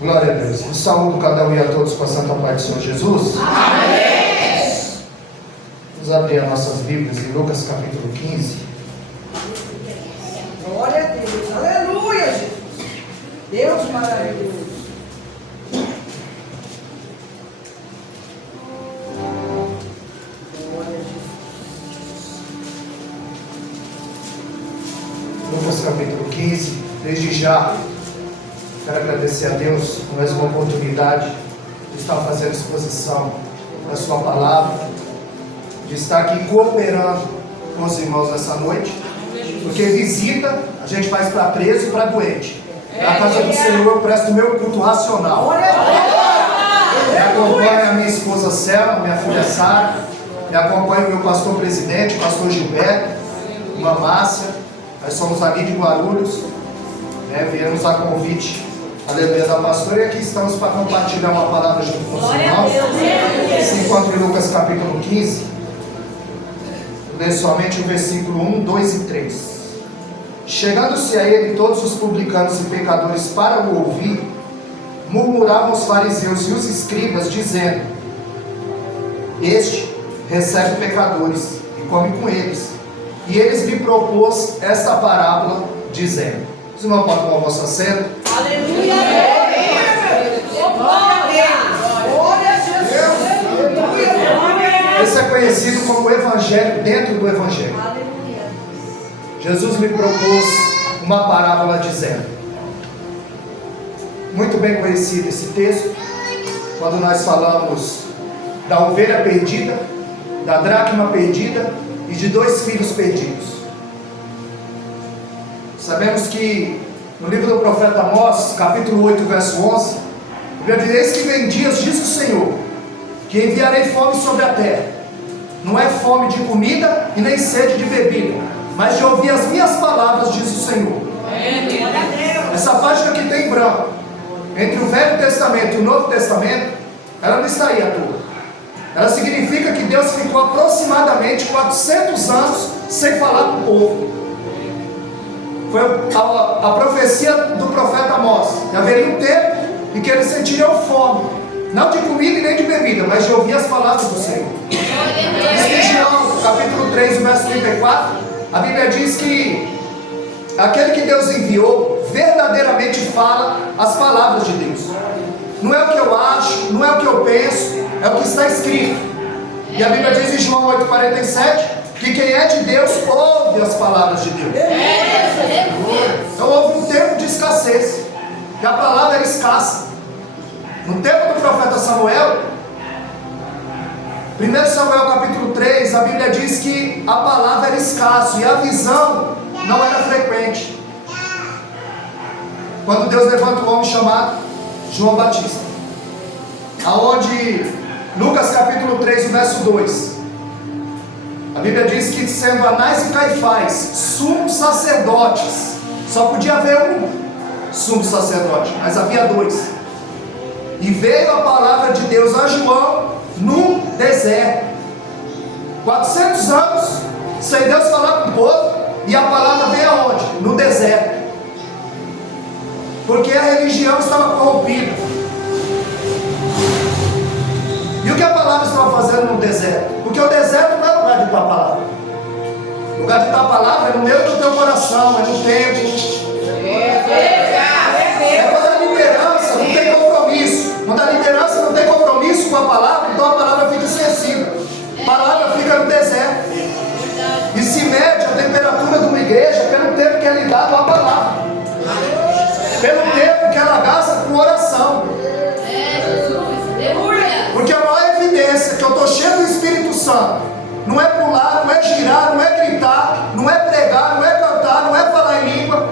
Glória a Deus. Eu saúdo cada um e a todos com a santa paz do Senhor Jesus. Amém. Vamos abrir as nossas Bíblias em Lucas capítulo 15. Glória a Deus. Aleluia, Jesus. Deus maravilhoso. Glória a Jesus. Lucas capítulo 15. Desde já, quero agradecer a Deus por mais uma oportunidade de estar fazendo exposição da sua palavra, de estar aqui cooperando com os irmãos nessa noite, porque visita a gente faz para preso e para doente. Na casa do Senhor eu presto meu culto racional. Glória a Deus. Me acompanha a minha esposa Selma, minha filha Sara, me acompanha o meu pastor presidente, o pastor Gilberto, irmã Márcia. Nós somos ali de Guarulhos, viemos a convite, aleluia, da pastora, e aqui estamos para compartilhar uma palavra junto com os irmãos. Se encontra em Lucas capítulo 15, lê somente o versículo 1, 2 e 3. Chegando-se a ele todos os publicanos e pecadores para o ouvir, murmuravam os fariseus e os escribas, dizendo: Este recebe pecadores e come com eles. E eles lhe propôs esta parábola, dizendo: Os irmãos podem tomar o vosso assento. Aleluia. Glória a Jesus. Aleluia. Esse é conhecido como Evangelho dentro do Evangelho. Jesus me propôs uma parábola dizendo, muito bem conhecido esse texto, quando nós falamos da ovelha perdida, da dracma perdida e de 2 filhos perdidos. Sabemos que no livro do profeta Amós, capítulo 8, verso 11, eis que vem dias, diz o Senhor, que enviarei fome sobre a terra. Não é fome de comida e nem sede de bebida, mas de ouvir as minhas palavras, diz o Senhor. Essa página que tem em branco, entre o Velho Testamento e o Novo Testamento, ela não está aí à toa. Ela significa que Deus ficou aproximadamente 400 anos sem falar com o povo. Foi a profecia do profeta Amós, que haveria um tempo em que eles sentiriam fome, não de comida e nem de bebida, mas de ouvir as palavras do Senhor. Em João, capítulo 3, verso 34, a Bíblia diz que aquele que Deus enviou verdadeiramente fala as palavras de Deus. Não é o que eu acho, não é o que eu penso, é o que está escrito. E a Bíblia diz em João 8,47 que quem é de Deus ouve as palavras de Deus. Então houve um tempo de escassez, que a palavra era escassa. No tempo do profeta Samuel, 1 Samuel capítulo 3, a Bíblia diz que a palavra era escassa e a visão não era frequente. Quando Deus levanta um homem chamado João Batista, aonde Lucas capítulo 3, o verso 2, a Bíblia diz que sendo Anás e Caifás sumos sacerdotes, só podia haver um sumo sacerdote, mas havia 2. E veio a palavra de Deus a João num deserto, 400 anos sem Deus falar com o povo, e a palavra veio aonde? No deserto, porque a religião estava corrompida. E o que a palavra estava fazendo no deserto? Porque o deserto não é lugar de estar a palavra. O lugar de estar a palavra é no meio do teu coração, é no templo. É quando a liderança não tem compromisso. Quando a liderança não tem compromisso com a palavra, então a palavra fica esquecida. A palavra fica no deserto. E se mede a temperatura de uma igreja pelo tempo que é lhe dado à palavra, pelo tempo que ela gasta com oração. Porque a maior evidência que eu estou cheio do Espírito Santo não é pular, não é girar, não é gritar, não é pregar, não é cantar, não é falar em língua.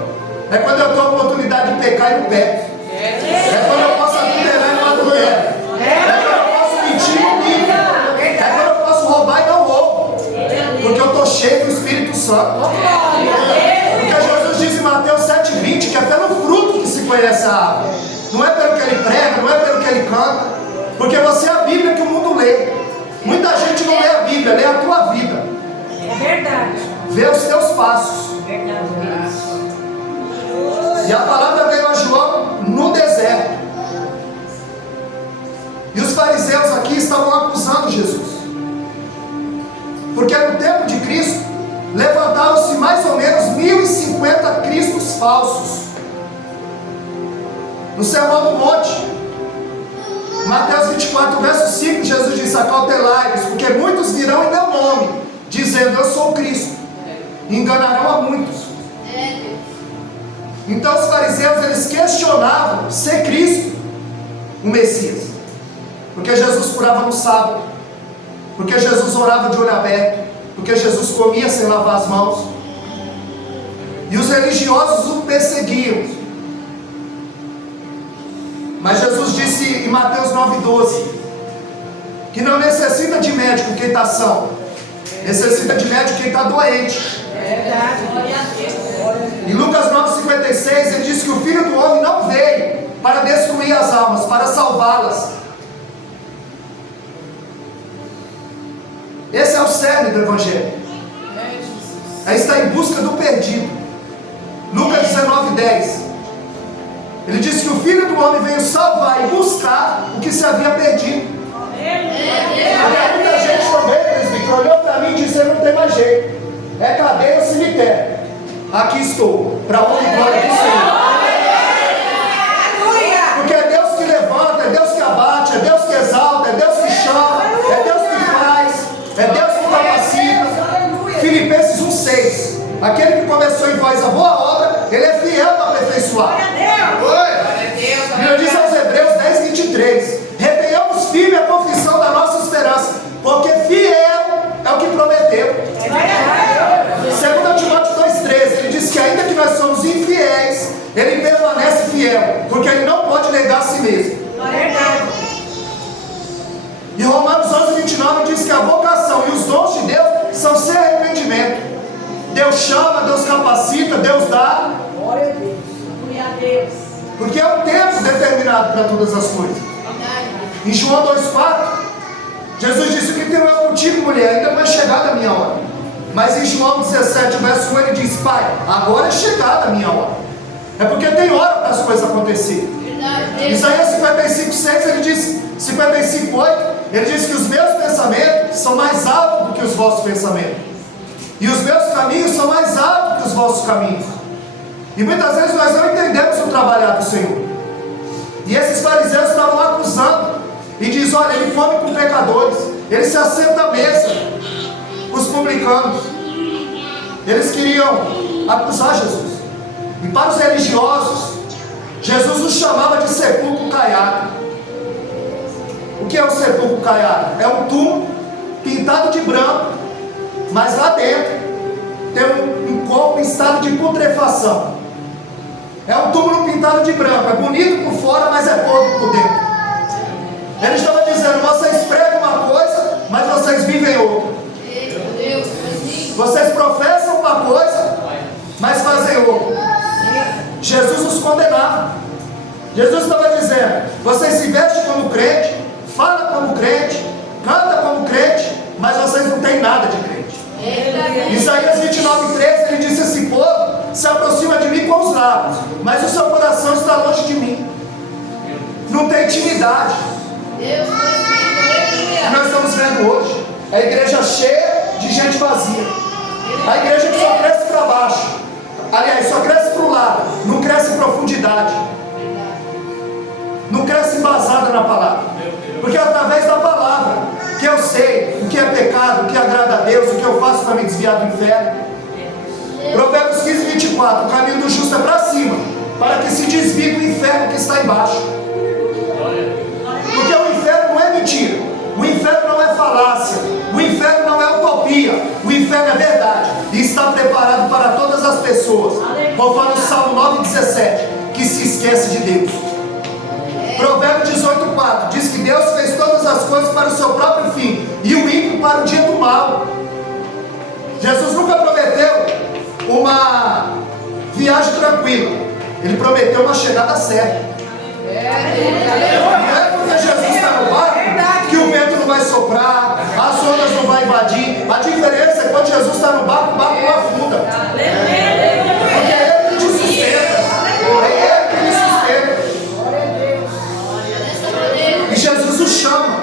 É quando eu tenho a oportunidade de pecar e não peco. É quando eu posso adulterar e não adultero. É quando eu posso mentir e não minto. É quando eu posso roubar e não roubo. Porque eu estou cheio do Espírito Santo. Porque Jesus diz em Mateus 7,20 que é pelo fruto que se conhece a árvore. Não é pelo que ele prega, não é pelo que ele canta. Porque você é a Bíblia que o mundo lê. Muita gente não lê a Bíblia, lê a tua vida. É verdade. Vê os teus passos. Verdade. E a palavra veio a João no deserto. fariseus aqui estavam acusando Jesus. Porque no tempo de Cristo, levantaram-se mais ou menos 1050 cristos falsos. No Sermão do Monte, Mateus 24, verso 5, Jesus disse: acautelai-vos, porque muitos virão em meu nome, dizendo eu sou o Cristo, e enganarão a muitos. Então os fariseus, eles questionavam ser Cristo o Messias, porque Jesus curava no sábado, porque Jesus orava de olho aberto, porque Jesus comia sem lavar as mãos, e os religiosos o perseguiam. Mas Jesus disse em Mateus 9,12 que não necessita de médico quem está são, necessita de médico quem está doente. Em Lucas 9,56 ele disse que o Filho do Homem não veio para destruir as almas, para salvá-las. Esse é o cerne do Evangelho. É estar em busca do perdido. Lucas 19,10 ele disse que o Filho do Homem veio salvar e buscar o que se havia perdido. Porque muita gente também, presbítero, olhou para mim e disse: não tem mais jeito, é cadeia ou cemitério. Aqui estou, para a honra e glória do Senhor. Porque é Deus que levanta, é Deus que abate, é Deus que exalta, é Deus que chama, é Deus que faz, é Deus que capacita. Filipenses 1,6 aquele que começou em vós a boa obra, ele é fiel para aperfeiçoar. Bíblia diz aos Hebreus 10,23 retenhamos firme a confissão da nossa esperança, porque fiel é o que prometeu. 2 Timóteo 2,13 ele diz que ainda que nós somos infiéis, ele permanece fiel, porque ele não pode negar a si mesmo. E Romanos 11,29 diz que a vocação e os dons de Deus são sem arrependimento. Deus chama, Deus capacita, Deus dá. Glória a Deus. Glória a Deus. Porque é um tempo determinado para todas as coisas. Em João 2,4 Jesus disse: o que tenho eu contigo, mulher? Ainda não é chegada a minha hora. Mas em João 17, verso 1 ele diz: Pai, agora é chegada a minha hora. É porque tem hora para as coisas acontecerem. Isaías 55,6 ele diz, 55,8 ele diz que os meus pensamentos são mais altos do que os vossos pensamentos, e os meus caminhos são mais altos que os vossos caminhos. E muitas vezes nós não entendemos o trabalhar do Senhor. E esses fariseus estavam acusando e diz: olha, ele come com pecadores, ele se assenta à mesa, os publicanos. Eles queriam acusar Jesus. E para os religiosos, Jesus os chamava de sepulcro caiado. O que é um sepulcro caiado? É um túmulo pintado de branco, mas lá dentro tem um corpo em estado de putrefação. É um túmulo pintado de branco, é bonito por fora, mas é podre por dentro. Ele estava dizendo: vocês pregam uma coisa, mas vocês vivem outra. Vocês professam uma coisa, mas fazem outra. Jesus os condenava. Jesus estava dizendo: vocês se vestem como crente, falam como crente, cantam como crente, mas vocês não têm nada de crente. Isaías 29,13 ele disse: esse povo se aproxima de mim com os lábios, mas o seu coração está longe de mim. Não tem intimidade. O que nós estamos vendo hoje é a igreja cheia de gente vazia. A igreja que só cresce para baixo, aliás, só cresce para o lado, não cresce em profundidade, não cresce embasada na palavra. Porque é através da palavra que eu sei o que é pecado, o que agrada a Deus, o que eu faço para me desviar do inferno. Provérbios 15:24 o caminho do justo é para cima, para que se desvie do inferno que está embaixo. Porque o inferno não é mentira, o inferno não é falácia, o inferno não é utopia, o inferno é verdade e está preparado para todas as pessoas, conforme o Salmo 9,17, que se esquece de Deus. Provérbios 18,4 diz que Deus fez todas as coisas para o seu próprio fim, e o ímpio para o dia do mal. Jesus nunca prometeu uma viagem tranquila, ele prometeu uma chegada certa. Não é porque Jesus está no barco que o vento não vai soprar, as ondas não vão invadir. A diferença é quando Jesus está no barco, o barco não afunda. Porque é Ele que te sustenta, é Ele que me sustenta. E Jesus o chama.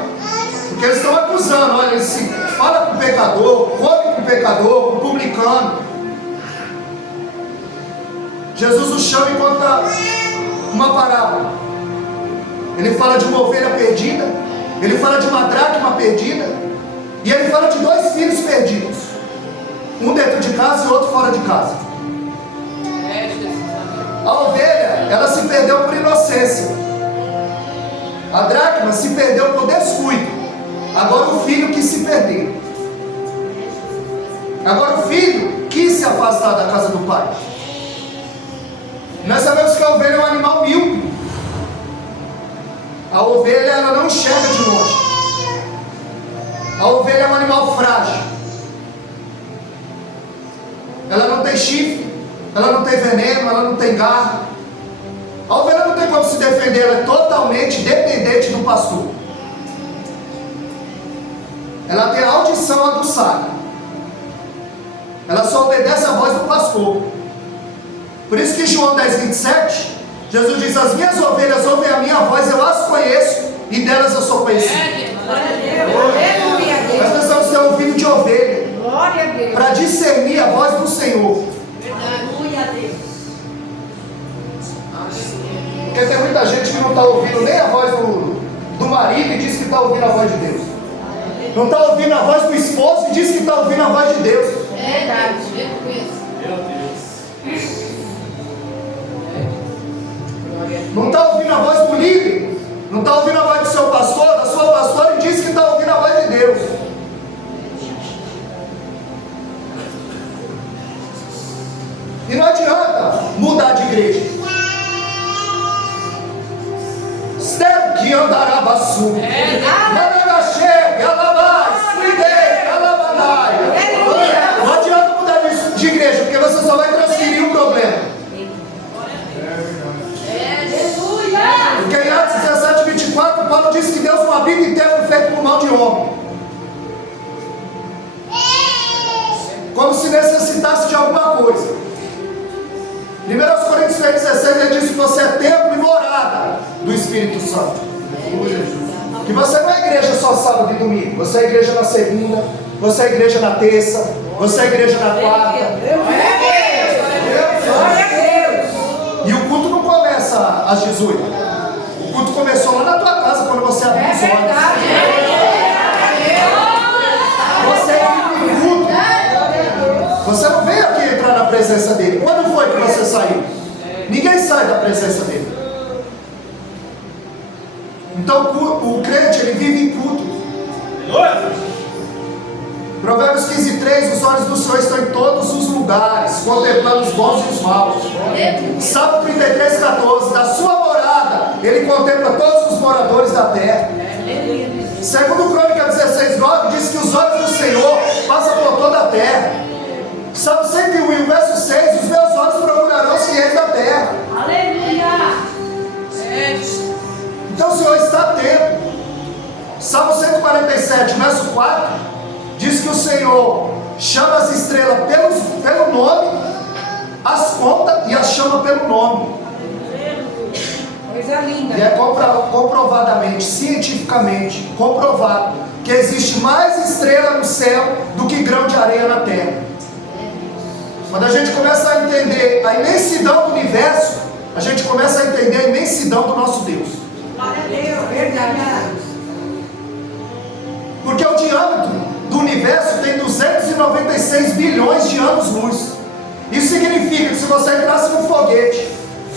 Jesus o chama e conta uma parábola. Ele fala de uma ovelha perdida, ele fala de uma dracma perdida, e ele fala de dois filhos perdidos, um dentro de casa e outro fora de casa. A ovelha, ela se perdeu por inocência, a dracma se perdeu por descuido. Agora o filho quis se perder, agora o filho quis se afastar da casa do pai. Nós sabemos que a ovelha é um animal míope. A ovelha, ela não enxerga de longe. A ovelha é um animal frágil. Ela não tem chifre, ela não tem veneno, ela não tem garra. A ovelha não tem como se defender, ela é totalmente dependente do pastor. Ela tem a audição aguçada. Ela só obedece a voz do pastor. Por isso que João 10:27, Jesus diz: as minhas ovelhas ouvem a minha voz, eu as conheço e delas eu sou conhecido. Nós precisamos ter ouvido de ovelha para discernir a voz do Senhor. Porque tem muita gente que não está ouvindo nem a voz do marido e diz que está ouvindo a voz de Deus. Não está ouvindo a voz do esposo e diz que está ouvindo a voz de Deus. Não está ouvindo a voz do líder, não está ouvindo a voz do seu pastor, da sua pastora, e diz que está ouvindo a voz de Deus. E não adianta mudar de igreja. Step que andará baçu. Não adianta mudar de igreja, porque você só vai transferir o problema. Porque em Atos 17:24, Paulo disse que Deus não habita em templo feito por mão de homem. Como se necessitasse de alguma coisa. 1 Coríntios 3:16, ele diz que você é templo e morada do Espírito Santo. Que você não é igreja só sábado e domingo. Você é igreja na segunda, você é igreja na terça, você é igreja na quarta. E o culto não começa às 18. O culto começou lá na tua casa, quando você abriu os olhos. Você vive em culto. Você não veio aqui entrar na presença dele. Quando foi que você saiu? Ninguém sai da presença dele. Então o crente, ele vive em culto. Provérbios 15:3, os olhos do Senhor estão em todos os lugares, contemplando os bons e os maus. Salmo 33:14, da sua morada, ele contempla todos os moradores da terra. Segundo Crônica 16:9, diz que os olhos do Senhor passam por toda a terra. Salmo 101, verso 6, os meus olhos procurarão os fiéis da terra. Aleluia! Então o Senhor está atento. Salmo 147, verso 4, diz que o Senhor chama as estrelas pelo nome, as conta e as chama pelo nome. Coisa linda. E é comprovadamente, cientificamente comprovado que existe mais estrela no céu do que grão de areia na terra. Quando a gente começa a entender a imensidão do universo, a gente começa a entender a imensidão do nosso Deus. Glória a Deus, verdade. Porque o diâmetro do universo tem 296 bilhões de anos-luz. Isso significa que se você entrasse num foguete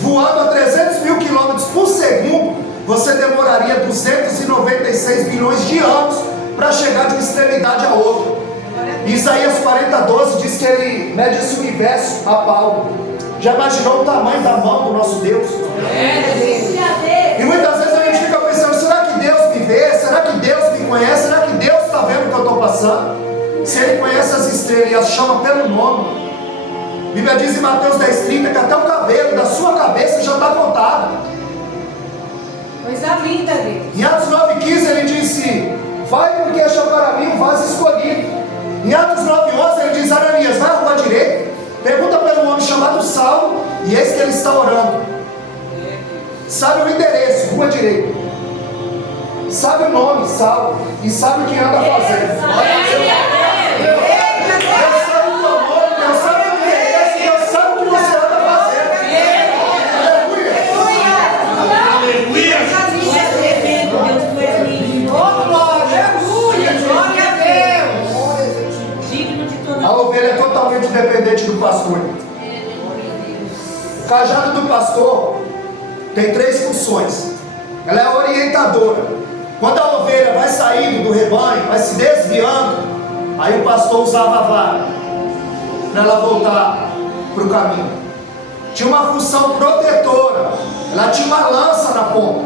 voando a 300 mil quilômetros por segundo, você demoraria 296 bilhões de anos para chegar de uma extremidade a outra. Isaías 40:12 diz que ele mede esse universo a palmo. Já imaginou o tamanho da mão do nosso Deus? E muitas vezes a gente fica pensando: será que Deus me vê? Será que Deus me conhece? Será que Deus está vendo o que eu estou passando? Se Ele conhece as estrelas e as chama pelo nome. A Bíblia diz em Mateus 10:30 que até o cabelo da sua cabeça já está contado. Coisa linda, Deus. Em Atos 9:15 ele disse: vai porque achou para mim um vaso escolhido. Em Atos 9:11 ele diz: Ananias, vai à rua direita, pergunta pelo homem chamado Saulo, e eis que ele está orando. Sabe o endereço, rua direita. Sabe o nome, Saulo, e sabe o que anda fazendo. Deus sabe o teu nome, Deus sabe o endereço, Deus sabe o que você anda fazendo. do pastor. O cajado do pastor tem 3 funções. Ela é orientadora. Quando a ovelha vai saindo do rebanho, vai se desviando, aí o pastor usava a vara para ela voltar para o caminho. Tinha uma função protetora. Ela tinha uma lança na ponta.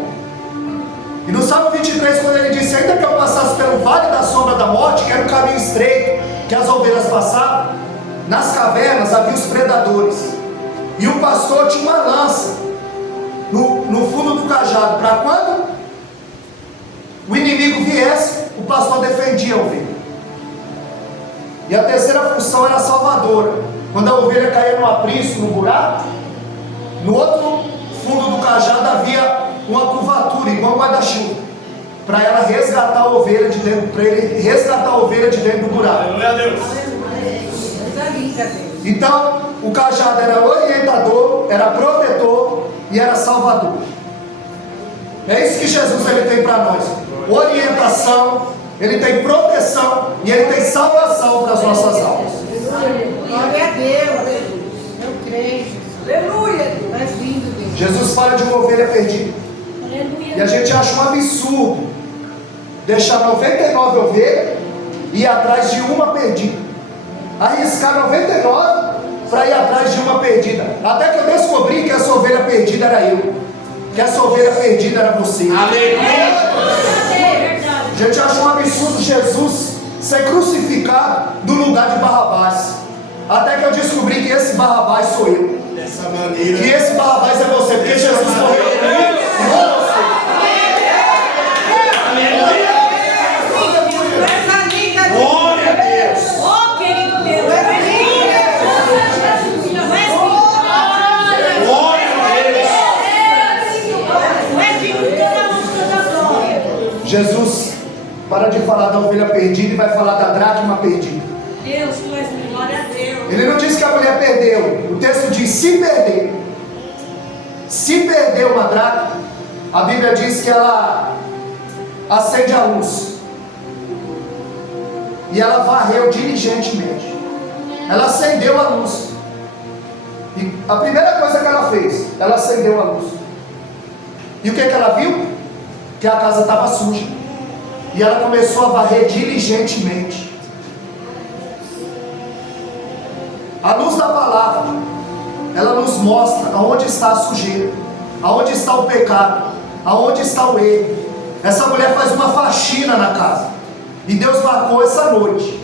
E no Salmo 23, quando ele disse: ainda que eu passasse pelo vale da sombra da morte, que era um caminho estreito que as ovelhas passavam, nas cavernas havia os predadores. E o pastor tinha uma lança no fundo do cajado, para quando o inimigo viesse, o pastor defendia a ovelha. E a terceira função era salvadora. Quando a ovelha caía no aprisco, no buraco, no outro fundo do cajado havia uma curvatura, igual um guarda-chuva, para ela resgatar a ovelha de dentro, para ele resgatar a ovelha de dentro do buraco. Aleluia a Deus. Então, o cajado era orientador, era protetor e era salvador. É isso que Jesus ele tem para nós: orientação, ele tem proteção e ele tem salvação para as nossas almas. Glória a Deus. Eu creio. Aleluia. Mais lindo, Deus. Jesus fala de uma ovelha perdida. E a gente acha um absurdo deixar 99 ovelhas e ir atrás de uma perdida. Arriscar 99 para ir atrás de uma perdida. Até que eu descobri que essa ovelha perdida era eu. Que essa ovelha perdida era você. Aleluia. A gente acha um absurdo Jesus ser crucificado no lugar de Barrabás. Até que eu descobri que esse Barrabás sou eu. Dessa maneira. Que esse Barrabás é você. Porque Jesus morreu por mim e não você. Glória a Deus. Oh, querido Deus. Glória a Deus. Jesus para de falar da ovelha perdida e vai falar da dracma perdida. Deus, tu és glória a Deus. Ele não disse que a mulher perdeu. O texto diz: se perder. Se perder uma dracma, a Bíblia diz que ela acende a luz. E ela varreu diligentemente. Ela acendeu a luz. E a primeira coisa que ela fez, ela acendeu a luz. E o que ela viu? Que a casa estava suja. E ela começou a varrer diligentemente. A luz da palavra, ela nos mostra aonde está a sujeira, aonde está o pecado, aonde está o erro. Essa mulher faz uma faxina na casa. E Deus marcou essa noite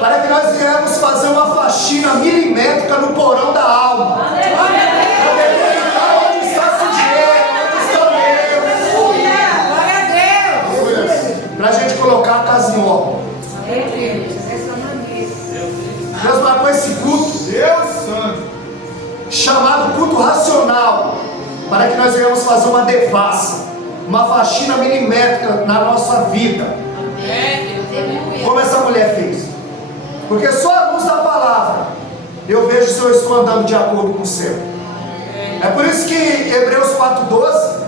para que nós viemos fazer uma faxina milimétrica no porão da alma. Para detectar onde está a sujeira, onde está o erro. Glória a Deus. Para a gente colocar a casa em ordem. Deus marcou esse culto, Deus santo. chamado culto racional, para que nós venhamos fazer uma devassa, uma faxina milimétrica na nossa vida. Como essa mulher fez. Porque só a luz da palavra eu vejo se eu estou andando de acordo com o céu. É por isso que Hebreus 4:12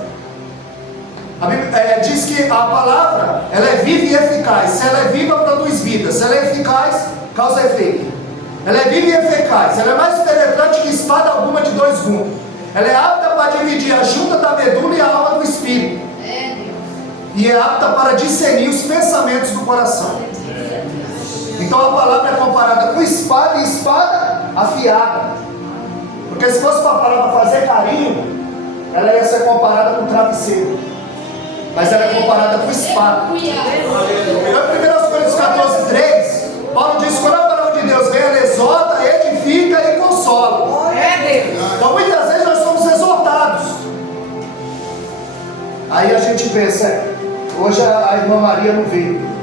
a Bíblia diz que a palavra ela é viva e eficaz. Se ela é viva, produz vida. Se ela é eficaz, causa efeito. Ela é viva e eficaz. Ela é mais penetrante que espada alguma de 2 gumes. Ela é apta para dividir a junta da medula e a alma do espírito. E é apta para discernir os pensamentos do coração. Então a palavra é comparada com espada e espada afiada. Porque se fosse uma palavra fazer carinho, ela ia ser comparada com travesseiro. Mas ela é comparada com espada. Então, 1 Coríntios 14:3, Paulo diz: quando a palavra de Deus vem, ela exorta, edifica e consola. Então muitas vezes nós somos exortados. Aí a gente pensa: hoje a irmã Maria não veio.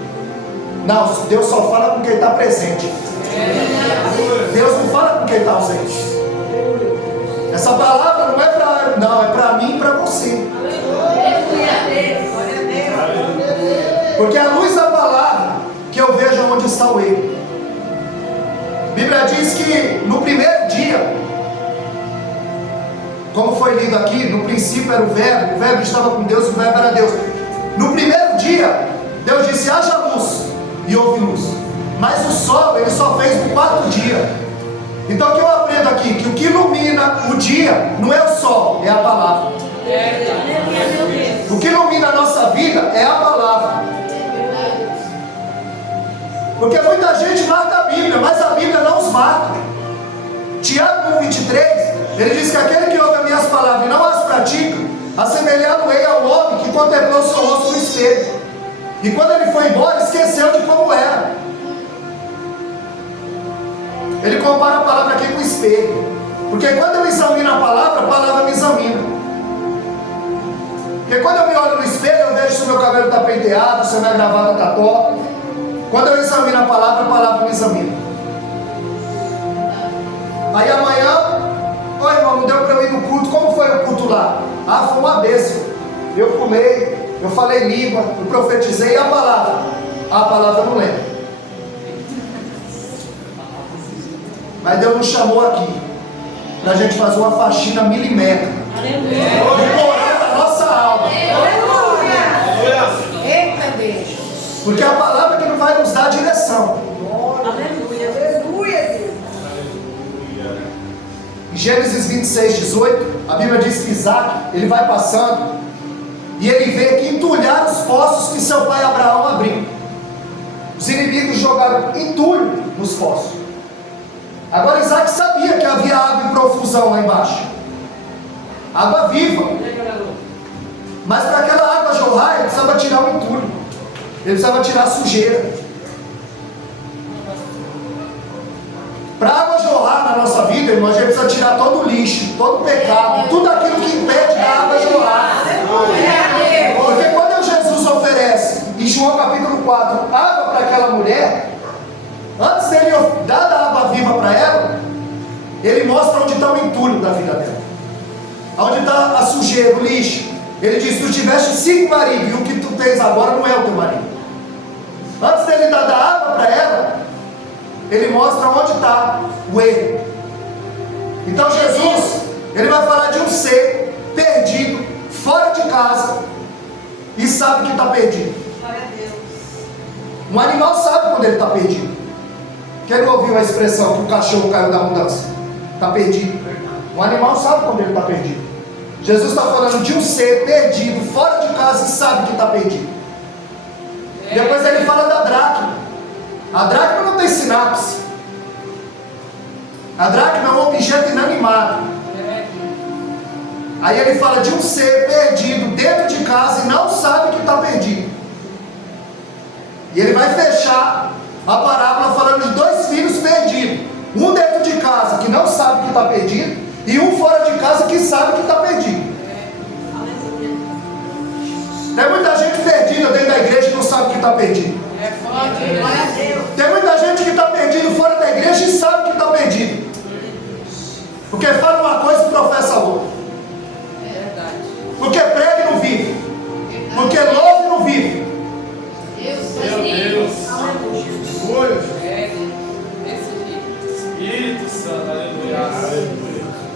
Não, Deus só fala com quem está presente. Deus não fala com quem está ausente. Essa palavra não é para, não, é para mim e para você. Porque é a luz da palavra que eu vejo onde está o erro. A Bíblia diz que no primeiro dia, como foi lido aqui, no princípio era o verbo estava com Deus, o verbo era Deus. No primeiro dia, Deus disse: haja luz, e houve luz. Mas o sol, ele só fez no 4º dia. Então o que eu aprendo aqui? Que o que ilumina o dia não é o sol, é a palavra. O que ilumina a nossa vida é a palavra. Porque muita gente marca a Bíblia, mas a Bíblia não os marca. Tiago 1,23, ele diz que aquele que ouve as minhas palavras e não as pratica, assemelhado-ei ao homem que contemplou seu rosto no espelho. E quando ele foi embora, esqueceu de como era. Ele compara a palavra aqui com o espelho. Porque quando eu examino a palavra me examina. Porque quando eu me olho no espelho, eu vejo se o meu cabelo está penteado, se a minha gravata está torta. Quando eu examino a palavra me examina. Aí amanhã, oi irmão, não deu para eu ir no culto, como foi o culto lá? Ah, foi uma bênção. Eu pulei, eu falei língua, eu profetizei, e a palavra eu não lembro. Mas Deus nos chamou aqui para a gente fazer uma faxina milimétrica no porão da nossa alma. Eita, Deus. Porque é a palavra que não vai nos dar direção. Em Gênesis 26, 18, a Bíblia diz que Isaac, ele vai passando e ele vê que entulharam os poços que seu pai Abraão abriu. Os inimigos jogaram entulho nos poços. Agora Isaac sabia que havia água em profusão lá embaixo, água viva. Mas para aquela água jorrar, ele precisava tirar o entulho, ele precisava tirar a sujeira. Para a água jorrar na nossa vida, irmão, a gente precisa tirar todo o lixo, todo o pecado, tudo aquilo que impede da água jorrar. Porque quando Jesus oferece, em João capítulo 4, água para aquela mulher, antes dele dar a água viva para ela, ele mostra onde está o entulho da vida dela, onde está a sujeira, o lixo. Ele diz: tu tiveste 5 maridos e o que tu tens agora não é o teu marido. Antes dele dar a água para ela, ele mostra onde está o erro. Então Jesus, ele vai falar de um ser perdido, fora de casa, e sabe que está perdido. Um animal sabe quando ele está perdido. Quem não ouviu a expressão que o cachorro caiu da mudança? Está perdido. Um animal sabe quando ele está perdido. Jesus está falando de um ser perdido, fora de casa, e sabe que está perdido. Depois ele fala da dracma. A dracma não tem sinapse. A dracma é um objeto inanimado. Aí ele fala de um ser perdido dentro de casa e não sabe que está perdido. E ele vai fechar a parábola falando de 2 filhos perdidos. Um dentro de casa que não sabe que está perdido, e um fora de casa que sabe que está perdido. Tem muita gente perdida dentro da igreja e não sabe que está perdido. Tem muita gente que está perdido fora da igreja e sabe que está perdido. Porque fala uma coisa e professa outra. Porque prega e não vive. Porque louva e não vive. Meu Deus. Espírito Santo, aleluia.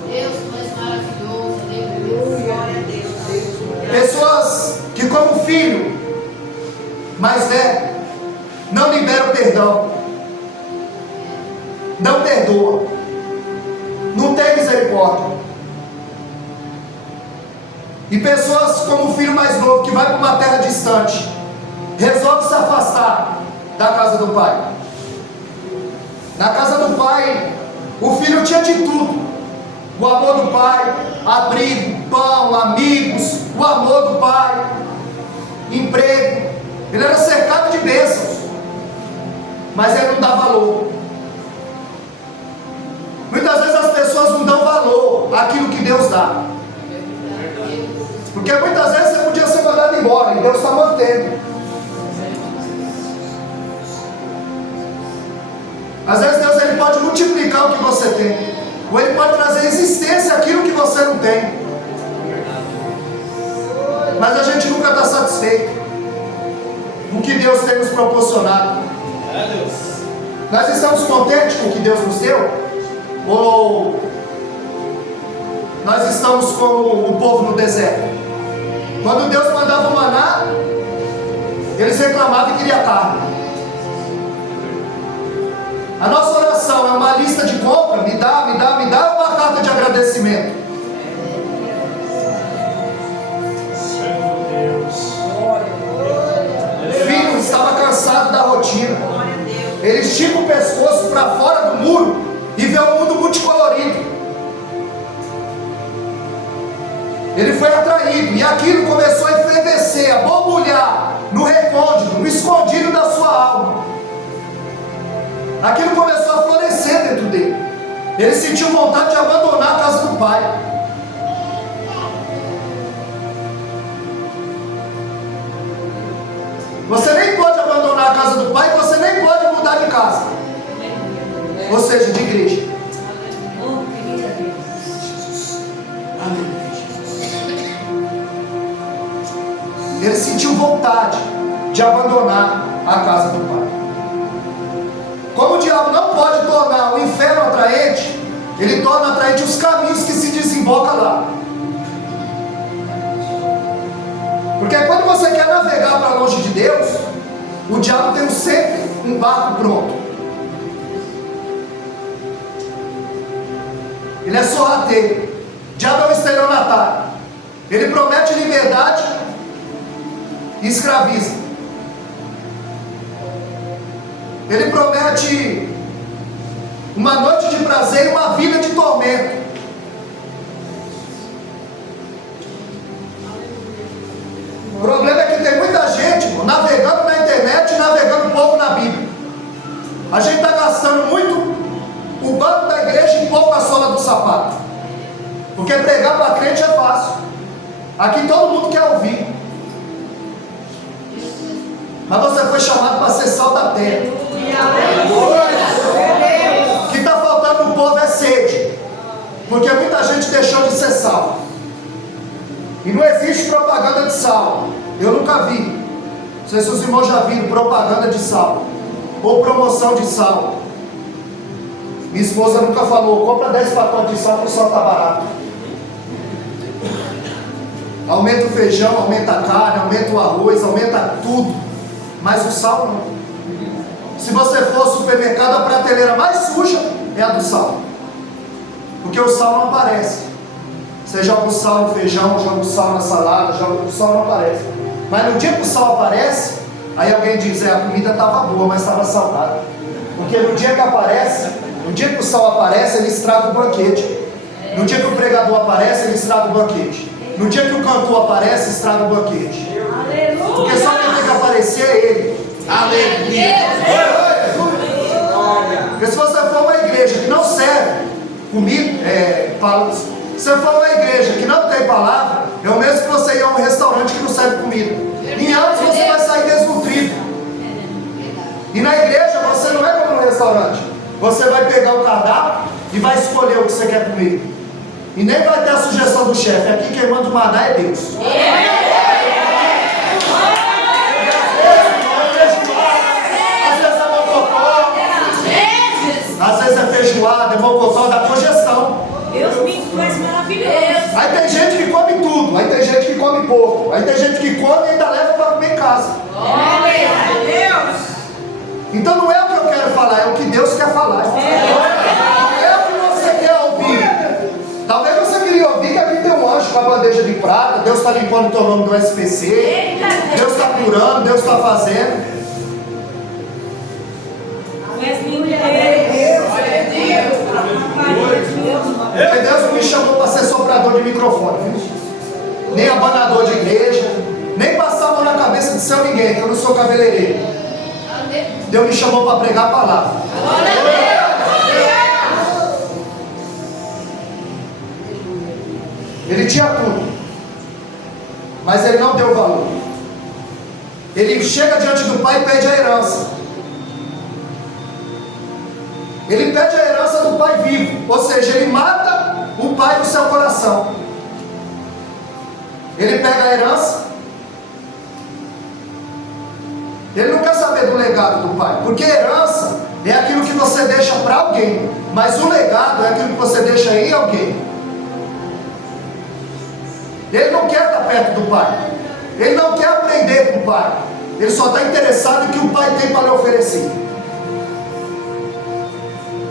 Deus, tu és maravilhoso, aleluia. Pessoas que, como filho mais velho, não liberam perdão, não perdoa, não tem misericórdia. E pessoas como o filho mais novo que vai para uma terra distante, resolve se afastar da casa do pai. Na casa do pai, o filho tinha de tudo: o amor do pai, abrigo, pão, amigos, o amor do pai, emprego. Ele era cercado de bênçãos, mas ele não dá valor. Muitas vezes as pessoas não dão valor àquilo que Deus dá. Porque muitas vezes você podia ser mandado embora e Deus está mantendo. Às vezes Deus, ele pode multiplicar o que você tem, ou ele pode trazer existência aquilo que você não tem. Mas a gente nunca está satisfeito com o que Deus tem nos proporcionado. Nós estamos contentes com o que Deus nos deu? Ou nós estamos como o povo no deserto? Quando Deus mandava o maná, eles reclamavam e queriam carne. A nossa oração oração é uma lista de compra, me dá, é uma carta de agradecimento. O filho estava cansado da rotina. Ele estica o pescoço para fora do muro e vê o mundo multicolorido. Ele foi atraído e aquilo começou a efervescer, a borbulhar no recôndito, no escondido da sua alma. Aquilo começou a florescer dentro dele. Ele sentiu vontade de abandonar a casa do pai. Você nem pode abandonar a casa do pai, você nem pode mudar de casa, ou seja, de igreja. Ele sentiu vontade de abandonar a casa do pai. Como o diabo não pode tornar o inferno atraente, ele torna atraente os caminhos que se desembocam lá. Porque quando você quer navegar para longe de Deus, o diabo tem sempre um barco pronto. Ele é sorrateiro. O diabo é um estelionatário. Ele promete liberdade e escraviza. Ele promete uma noite de prazer e uma vida de tormento. O problema é que tem muita gente, irmão, navegando na internet e navegando pouco na Bíblia. A gente está gastando muito o banco da igreja e pouco a sola do sapato. Porque pregar para crente é fácil. Aqui todo mundo quer ouvir. Mas você foi chamado para ser sal da terra. O que está faltando no povo é sede. Porque muita gente deixou de ser sal. E não existe propaganda de sal. Eu nunca vi. Não sei se os irmãos já viram propaganda de sal ou promoção de sal. Minha esposa nunca falou: compra 10 pacotes de sal, porque o sal está barato. Aumenta o feijão, aumenta a carne, aumenta o arroz, aumenta tudo. Mas o sal não. Se você for ao supermercado, a prateleira mais suja é a do sal. Porque o sal não aparece. Você joga o sal no feijão, joga o sal na salada, o sal não aparece. Mas no dia que o sal aparece, aí alguém diz: a comida estava boa, mas estava salgada. Porque no dia que aparece, no dia que o sal aparece, ele estraga o banquete. No dia que o pregador aparece, ele estraga o banquete. No dia que o cantor aparece, estraga o banquete. Aleluia. Porque só quem tem que aparecer é ele. Aleluia. Porque se você for uma igreja que não serve comida, se você for uma igreja que não tem palavra, é o mesmo que você ir a um restaurante que não serve comida. Em ambos você vai sair desnutrido. E na igreja você não é como no restaurante. Você vai pegar o cardápio e vai escolher o que você quer comer. E nem vai ter a sugestão do chefe. Aqui quem manda o maná é Deus. Às vezes é feijoada, é mocotó, da congestão. Deus me faz maravilhoso. Aí tem gente que come tudo, aí tem gente que come pouco, aí tem gente que come e ainda leva para comer em casa. Então não é o que eu quero falar, é o que Deus quer falar. Não é o que você quer ouvir. Talvez você queria ouvir que aqui tem um anjo com a bandeja de prata, Deus está limpando o teu nome do SPC, Deus está curando, Deus está fazendo. Porque Deus não me chamou para ser soprador de microfone, viu? Nem abanador de igreja, nem passar a mão na cabeça de seu ninguém, que eu não sou cabeleireiro. Deus me chamou para pregar a palavra. Ele tinha tudo, mas ele não deu valor. Ele chega diante do pai e pede a herança. Ele pede a herança do pai vivo, ou seja, ele mata o pai do seu coração. Ele pega a herança. Ele não quer saber do legado do pai, porque herança é aquilo que você deixa para alguém, mas o legado é aquilo que você deixa em alguém. Ele não quer estar perto do pai, ele não quer aprender com o pai, ele só está interessado em que o pai tem para lhe oferecer.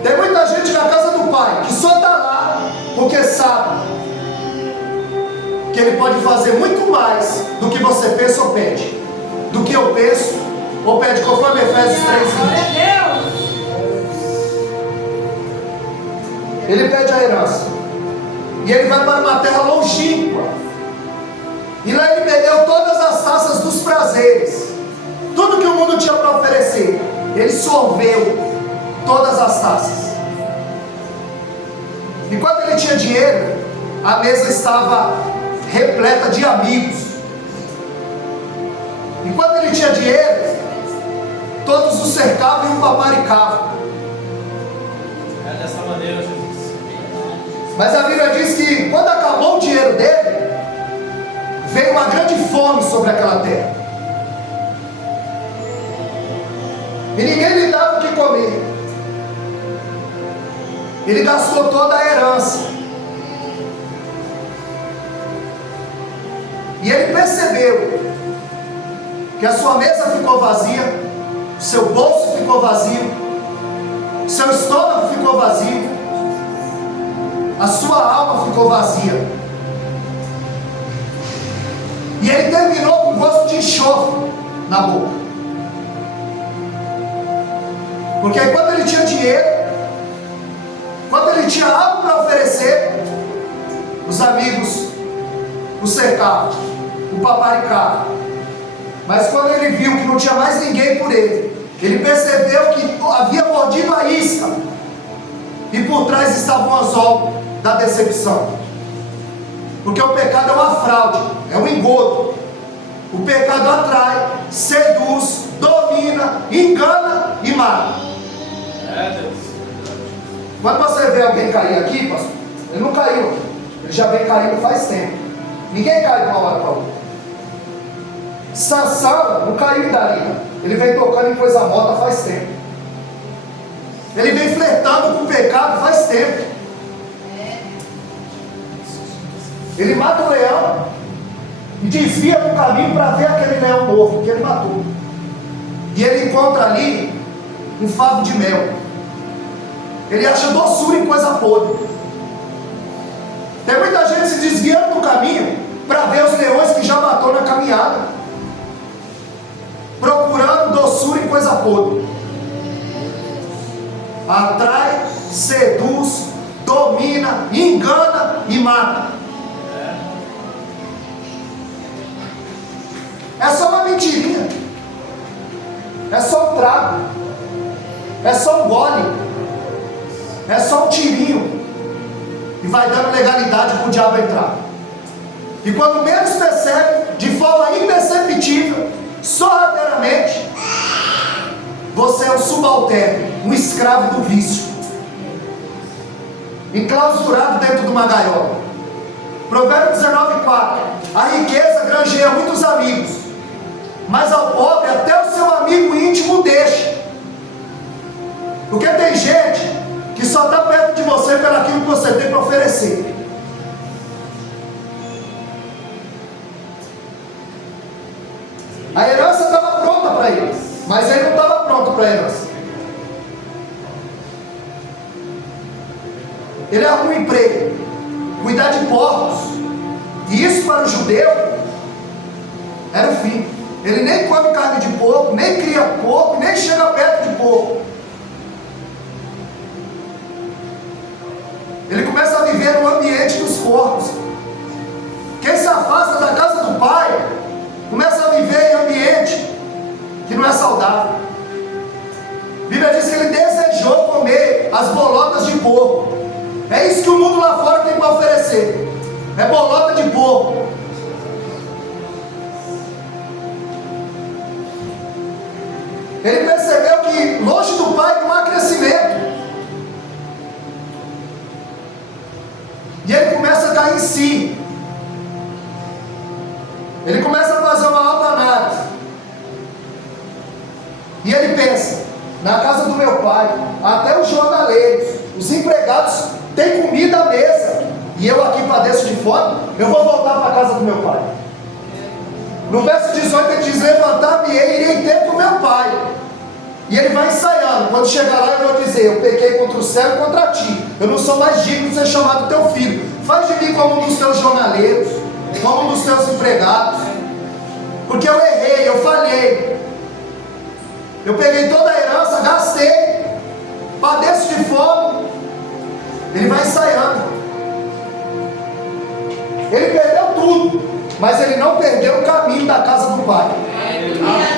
Tem muita gente na casa do Pai que só está lá porque sabe que Ele pode fazer muito mais do que você pensa ou pede, do que eu penso ou pede, conforme Efésios 3:20. Ele pede a herança e ele vai para uma terra longínqua, e lá ele bebeu todas as taças dos prazeres, tudo que o mundo tinha para oferecer. Ele sorveu todas as taças. Enquanto ele tinha dinheiro, a mesa estava repleta de amigos. Enquanto ele tinha dinheiro, todos o cercavam e o paparicavam. É dessa maneira, Jesus. Mas a Bíblia diz que quando acabou o dinheiro dele, veio uma grande fome sobre aquela terra, e ninguém lhe dava o que comer. Ele gastou toda a herança, e ele percebeu que a sua mesa ficou vazia, o seu bolso ficou vazio, o seu estômago ficou vazio, a sua alma ficou vazia, e ele terminou com gosto de enxofre na boca. Porque quando ele tinha dinheiro, quando ele tinha algo para oferecer, os amigos o cercavam, o paparicavam. Mas quando ele viu que não tinha mais ninguém por ele, ele percebeu que havia mordido a isca, e por trás estava o anzol da decepção. Porque o pecado é uma fraude, é um engodo. O pecado atrai, seduz, domina, engana e mata. É, Deus. Quando você vê alguém cair aqui, pastor, ele não caiu, ele já vem caindo faz tempo. Ninguém cai de uma hora para outra. Sansão não caiu em Dalila, ele vem tocando em coisa morta faz tempo. Ele vem flertando com o pecado faz tempo. Ele mata o leão e desvia do caminho para ver aquele leão morto que ele matou. E ele encontra ali um favo de mel. Ele acha doçura em coisa podre. Tem muita gente se desviando do caminho para ver os leões que já matou na caminhada, procurando doçura em coisa podre. Atrai, seduz, domina, engana e mata. É só uma mentirinha, é só um trago, é só um gole, é só um tirinho, e vai dando legalidade para o diabo entrar. E quando menos percebe, de forma imperceptível, sorrateiramente, você é um subalterno, um escravo do vício, enclausurado dentro de uma gaiola. Provérbios 19:4. A riqueza granjeia muitos amigos, mas ao pobre até o seu amigo íntimo deixa. Porque tem gente que só está perto de você pelo aquilo que você tem para oferecer. A herança estava pronta para ele, mas ele não estava pronto para a herança. Ele arruma um emprego, cuidar de porcos, e isso para o judeu era o fim. Ele nem come carne de porco, nem cria porco, nem chega perto de porco. Ele começa a viver no ambiente dos porcos. Quem se afasta da casa do pai começa a viver em ambiente que não é saudável. A Bíblia diz que ele desejou comer as bolotas de porco. É isso que o mundo lá fora tem para oferecer, é bolota de porco. Ele percebeu que longe do pai não há crescimento, e ele começa a cair em si. Ele começa a fazer uma autoanálise, e ele pensa: na casa do meu pai, até os jornaleiros, os empregados têm comida à mesa, e eu aqui padeço de fome. Eu vou voltar para a casa do meu pai. No verso 18 ele diz: levantar-me-ei e irei ter com meu pai. E ele vai ensaiando. Quando chegar lá, eu vou dizer: eu pequei contra o céu e contra ti. Eu não sou mais digno de ser chamado teu filho. Faz de mim como um dos teus jornaleiros, como um dos teus empregados. Porque eu errei, eu falhei. Eu peguei toda a herança, gastei, padeço de fome. Ele vai ensaiando. Ele perdeu tudo, mas ele não perdeu o caminho da casa do Pai.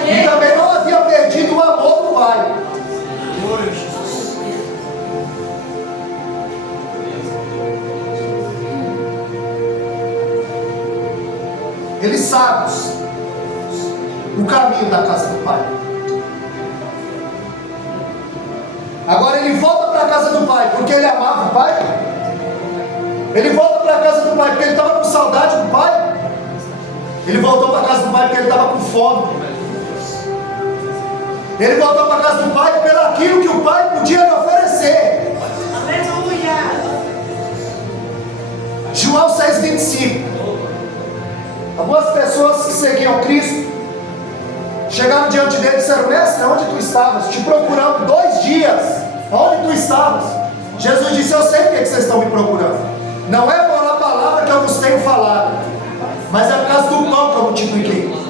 E também não havia perdido o amor do Pai. Ele sabe o caminho da casa do Pai. Agora ele volta para a casa do Pai porque ele amava o Pai. Ele volta para a casa do Pai porque ele estava com saudade do Pai. Ele voltou para a casa do Pai porque ele estava com fome. Ele voltou para a casa do Pai pelo aquilo que o Pai podia lhe oferecer. Aleluia. João 6,25. Algumas pessoas que seguiam Cristo chegaram diante dele e disseram: mestre, onde tu estavas? Te procurando 2 dias. Onde tu estavas? Jesus disse: eu sei porque vocês estão me procurando. Não é por a palavra que eu vos tenho falado, mas é por causa do pão que eu multipliquei.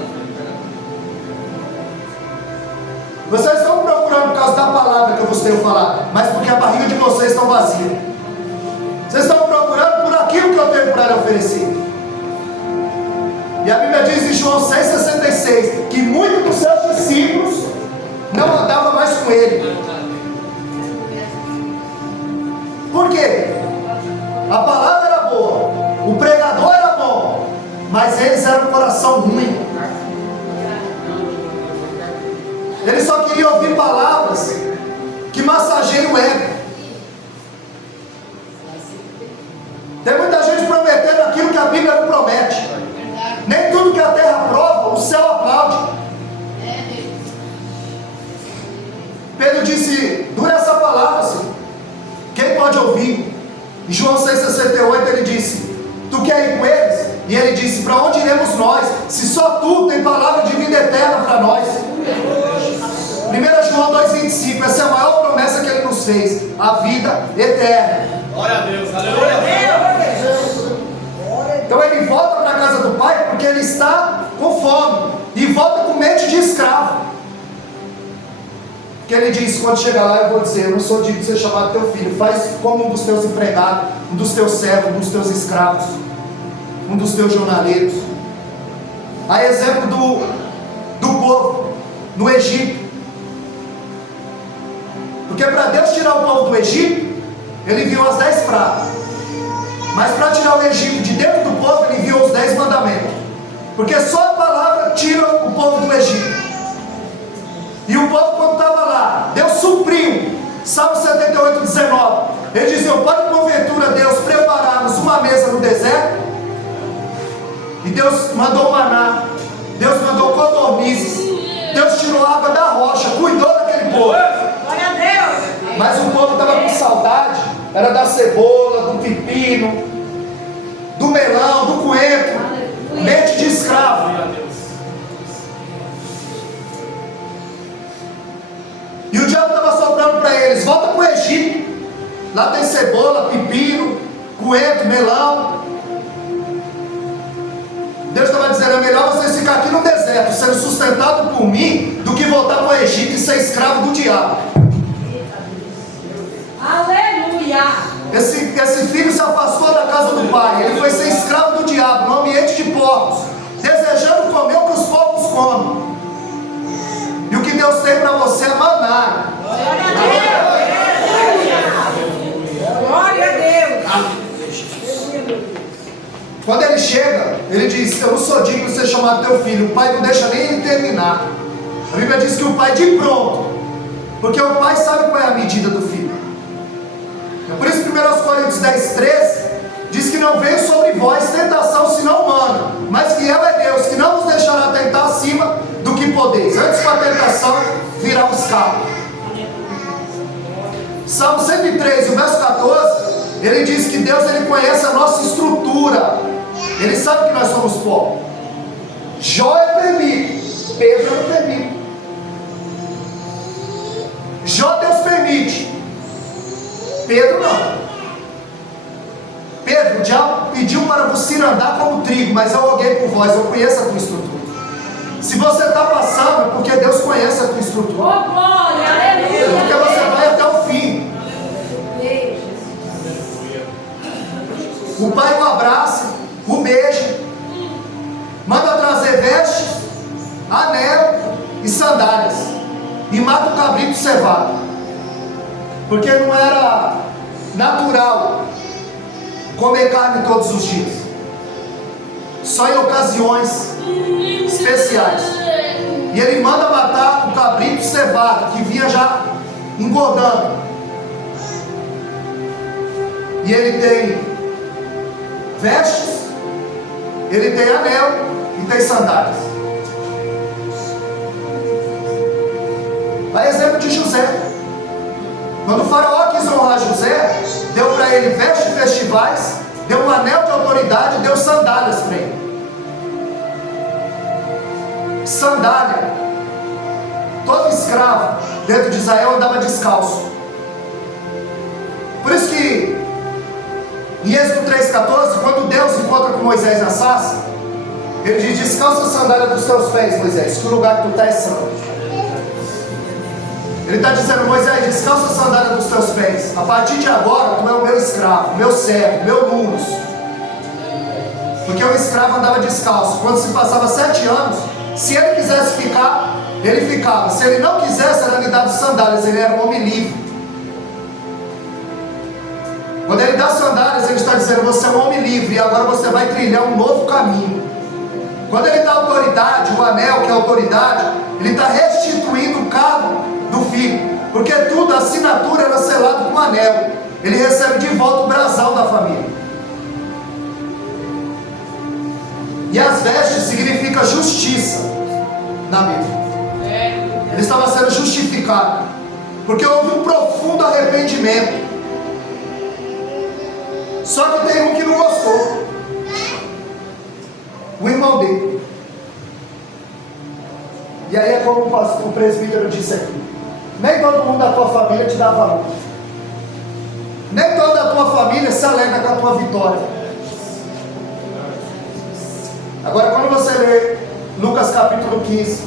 Vocês estão me procurando por causa da palavra que eu vos tenho falado, mas porque a barriga de vocês está vazia. Vocês estão me procurando por aquilo que eu tenho para lhe oferecer. E a Bíblia diz em João 6,66 que muitos dos seus discípulos não andavam mais com ele. Por quê? A palavra era boa, o pregador era bom, mas eles eram um coração ruim. Eles só queriam ouvir palavras que massageiam o ego. Tem muita gente prometendo aquilo que a Bíblia não promete. Nem tudo que a terra aprova, o céu aplaude. Pedro disse: dura essa palavra, Senhor. Quem pode ouvir? Em João 6,68 ele disse: tu quer ir com eles? E ele disse: para onde iremos nós, se só tu tem palavra de vida eterna para nós? 1 João 2,25, essa é a maior promessa que ele nos fez, a vida eterna. Glória a Deus, aleluia. Então ele volta para a casa do Pai porque ele está com fome, e volta com mente de escravo. Porque ele diz: quando chegar lá eu vou dizer: eu não sou digno de ser chamado teu filho. Faz como um dos teus empregados, um dos teus servos, um dos teus escravos, um dos teus jornaleiros. A exemplo do povo no Egito. Porque para Deus tirar o povo do Egito, ele enviou as 10 pragas. Mas para tirar o Egito de dentro do povo, ele enviou os 10 mandamentos. Porque só a palavra tira o povo do Egito. E o povo, quando estava lá, Deus supriu. Salmo 78,19. Ele dizia: pode porventura, Deus, prepararmos uma mesa no deserto? E Deus mandou maná, Deus mandou codornizes, Deus tirou a água da rocha, cuidou daquele povo. Glória a Deus. Mas o povo estava com saudade, era da cebola, do pepino, do melão, do coentro, mente de escravo. E o diabo estava soprando para eles: volta para o Egito, lá tem cebola, pepino, coentro, melão. Deus estava dizendo: é melhor vocês ficar aqui no deserto, sendo sustentado por mim, do que voltar para o Egito e ser escravo do diabo. Aleluia. Esse filho se afastou da casa do pai, ele foi ser escravo do diabo, no ambiente de porcos, desejando comer o que os porcos comem. E o que Deus tem para você é maná. Glória a Deus. Glória a Deus. Quando ele chega, ele diz: eu não sou digno de ser chamado teu filho. O pai não deixa nem ele terminar. A Bíblia diz que o pai de pronto, porque o pai sabe qual é a medida do filho. É por isso que 1 Coríntios 10,13 diz que não veio sobre vós tentação senão humana, mas fiel é Deus, que não vos deixará tentar acima do que podeis. Antes que a tentação virá o escape. Salmo 103, o verso 14, ele diz que Deus, ele conhece a nossa estrutura, ele sabe que nós somos pó. Jó é permite, Pedro não permite. Jó Deus permite. Pedro não. Pedro, o diabo pediu para você andar como trigo, mas eu roguei por vós, eu conheço a tua estrutura. Se você está passando, é porque Deus conhece a tua estrutura. Oh, glória, aleluia. Porque você vai até o fim. O pai o abraça, o beija, manda trazer vestes, anel e sandálias, e mata o cabrito cevado, porque não era natural comer carne todos os dias, só em ocasiões especiais. E ele manda matar o cabrito cevado, que vinha já engordando, e ele tem vestes, ele tem anel e tem sandálias. A exemplo de José, quando o faraó quis honrar José, deu para ele vestes festivais, deu um anel de autoridade, deu sandálias para ele. Sandália, todo escravo dentro de Israel andava descalço. Por isso que em Êxodo 3,14, quando Deus encontra com Moisés na sarça, ele diz: descalça a sandália dos teus pés, Moisés, que o lugar que tu está é santo. Ele está dizendo: Moisés, descalça a sandália dos teus pés. A partir de agora, tu é o meu escravo, meu servo, meu lumos. Porque o escravo andava descalço. Quando se passava 7 anos, se ele quisesse ficar, ele ficava. Se ele não quisesse, era lhe dado sandálias. Ele era um homem livre. Quando ele dá sandálias, ele está dizendo: você é um homem livre, e agora você vai trilhar um novo caminho. Quando ele dá autoridade, o anel que é autoridade, ele está restituindo o cargo do filho, porque tudo, a assinatura era selada com o anel. Ele recebe de volta o brasão da família. E as vestes significa justiça na Bíblia. Ele estava sendo justificado, porque houve um profundo arrependimento. Só que tem um que não gostou, o irmão dele. E aí é como o presbítero disse aqui: nem todo mundo da tua família te dá valor, nem toda a tua família se alegra com a tua vitória. Agora, quando você lê Lucas capítulo 15,